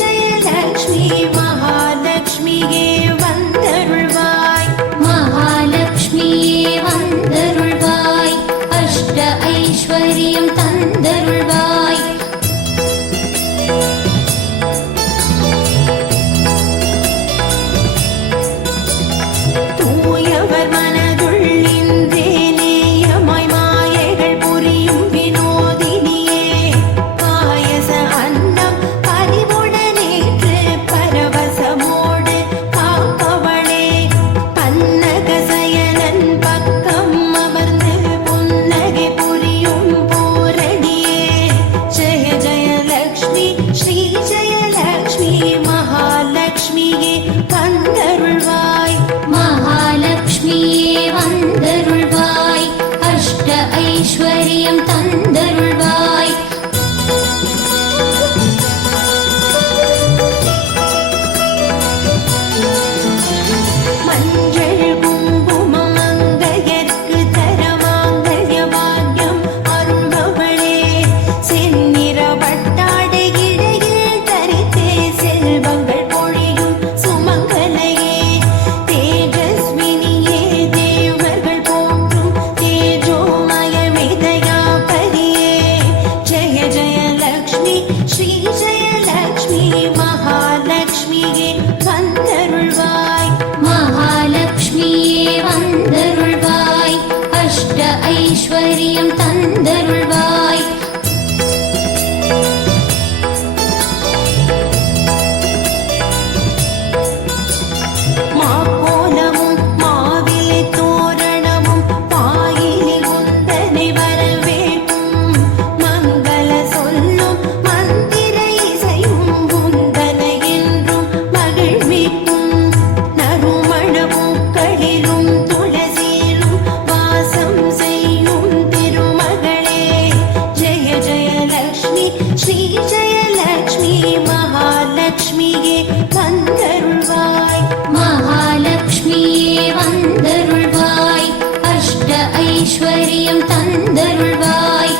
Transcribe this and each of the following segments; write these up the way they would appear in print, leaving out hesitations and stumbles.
ஜெயலக்ஷ்மி மகாலட்சுமியே வந்தருள்வாய். மகாலட்சுமியே வந்தருள்வாய். அஷ்ட ஐஸ்வர்யம் தந்தருள்வாய். தூயவர் மனதுள் இன்றே நேயமாய் மாயைகள் புரியும் வினோதினியே, பாயச அன்னம் பரிவுடனேற்று பரவசமோடு காப்பவளே, பன்னக சயனன் பக்கம் அமர்ந்து புன்னகை புரியும் பூரணியே, ஜெய ஜெயலக்ஷ்மி ஸ்ரீ ஜெயலக்ஷ்மி மகாலட்சுமியே வந்தருள்வாய். மகாலட்சுமியே வந்தருள்வாய். அஷ்ட ஐஸ்வர்யம் தந்தருள்வாய். மஞ்சள் குங்குமம் மங்கையர்க்கு தர மாங்கல்ய பாக்யம் அருள்பவளே, செந்நிற பட்டாடை இடையில் தரித்தே செல்வங்கள் பொழியும் சுமங்கலையே, தேஜஸ்வினியே தேவர்கள் போற்றும் தேஜோமய விதயாபரியே, ஜெய ஜெயலக்ஷ்மி ஸ்ரீ ஜெயலக்ஷ்மி மகாலட்சுமியே வந்தருள்வாய். மகாலட்சுமியே வந்தருள்வாய். அஷ்ட ஐஸ்வர்யம் தந்தருள்வாய். மாக்கோலமும் மாவிலை தோரணமும் பாயிலில் உந்தனை வரவேற்கும், மங்கள சொல்லும் மந்திர இசையும் உந்தனை என்றும் மகிழ்விக்கும், நறுமண பூக்களிலும் துளசியிலும் வாசம் செய்யும் திருமகளே, ஜெய ஜெயலக்ஷ்மி ஸ்ரீ ஜெயலக்ஷ்மி மகாலட்சுமியே வந்தருள்வாய். மகாலட்சுமியே வந்தருள்வாய். அஷ்ட ஐஸ்வர்யம் தந்தருள்வாய்.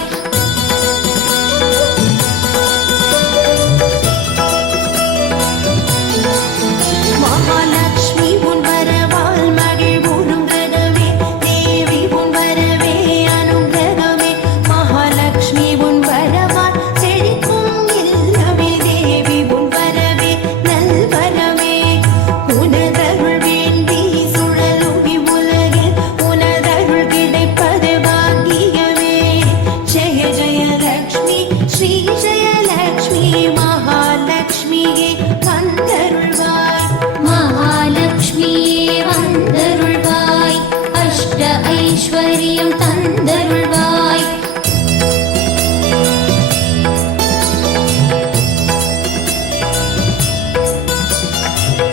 மகாலட்சுமி உன் வரவால் மகிழ்வுறும் கிரகமே, தேவி உன் வரவே அனுகிரகமே, மகாலட்சுமி உன் வரவால் செழிக்கும் இல்லமே, தேவி உன் வரவே நல்வரமே, உனதருள் வேண்டி சுழலும் இவ்வுலகில் உனதருள் கிடைப்பது பாக்கியமே, ஜெய ஜெயலக்ஷ்மி ஸ்ரீ ஜெயலக்ஷ்மி மகாலட்சுமியே வந்தருள்வாய். மகாலட்சுமியே வந்தருள்வாய். அஷ்ட ஐஸ்வர்யம் தந்தருள்வாய்.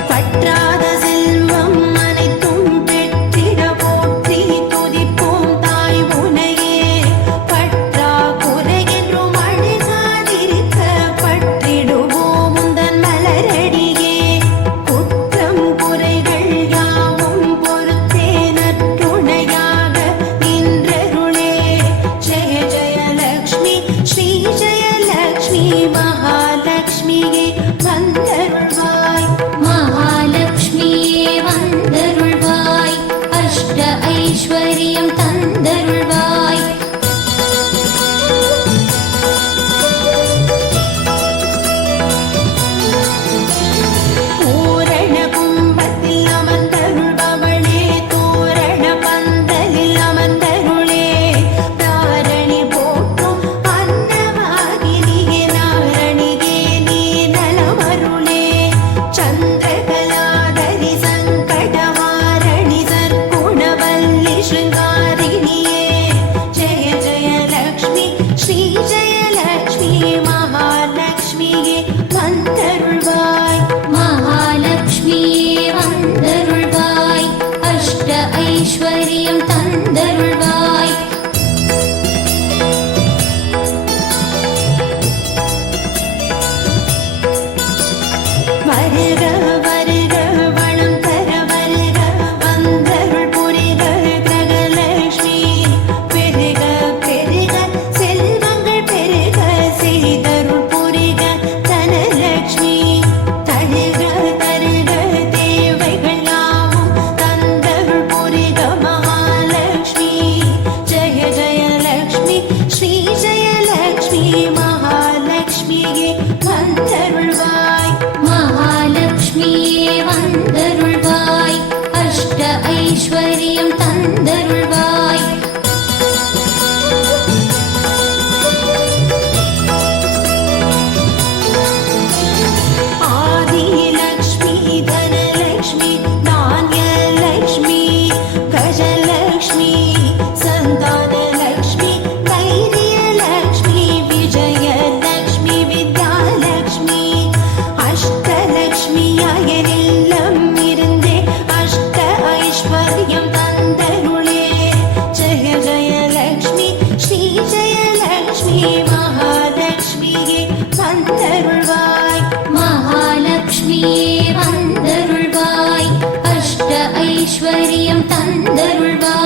பற்றாத செல்வம் அனைத்தும் பெற்றிட போற்றி துதிப்போம் தாய் உனையே, பற்றா குறை என்றும் அழுகாதிருக்க பற்றிடுவோம் உந்தன் மலரடியே, குற்றம் குறைகள் யாவும் பொறுத்தே நற்றுணையாக நின்றருளே, ஜெய ஜெயலக்ஷ்மி ஸ்ரீ ஜெயலக்ஷ்மி மகாலட்சுமியே வந்தருள்வாய். மகாலட்சுமியே வந்தருள்வாய். அஷ்ட ஐஸ்வர்யம் தந்தருள்வாய். பூரண கும்பத்தில் அமர்ந்தருள்பவளே, தோரண பந்தலில் அமர்ந்தருளே, தாரணி போற்றும் அன்னவாகினியே, நாரணியே நீ நலமருளே, சந்திரகலாதரி சங்கடஹாரணி சற்குணவல்லி ஸ்ருங்காரிணியே, ஜெய ஜெயலக்ஷ்மி ஸ்ரீ ஜெயலக்ஷ்மி மகாலட்சுமியே வந்தருள்வாய். மகாலட்சுமியே வந்தருள்வாய். அஷ்ட ஐஸ்வர்யம் தந்தருள்வாய். வருக வருக வளம் தர வருக, வந்தருள் புரிக கிரகலக்ஷ்மி, பெருக பெருக செல்வங்கள் பெருக செய்தருள் புரிக தனலக்ஷ்மி, மகாலட்சுமியே வந்தருள்வாய் அஷ்ட ஐஸ்வர்யம் தந்தருள்வாய்